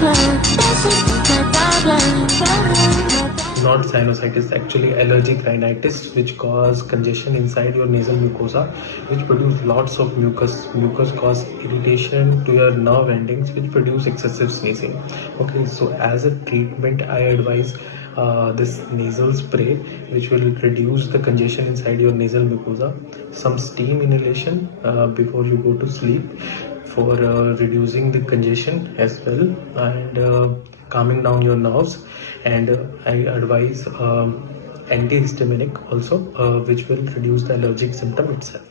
Not sinusitis, actually allergic rhinitis, which cause congestion inside your nasal mucosa, which produce lots of mucus. Mucus cause irritation to your nerve endings, which produce excessive sneezing. Okay, so as a treatment, I advise this nasal spray, which will reduce the congestion inside your nasal mucosa. Some steam inhalation before you go to sleep for reducing the congestion as well, and calming down your nerves. And I advise antihistaminic also, which will reduce the allergic symptom itself.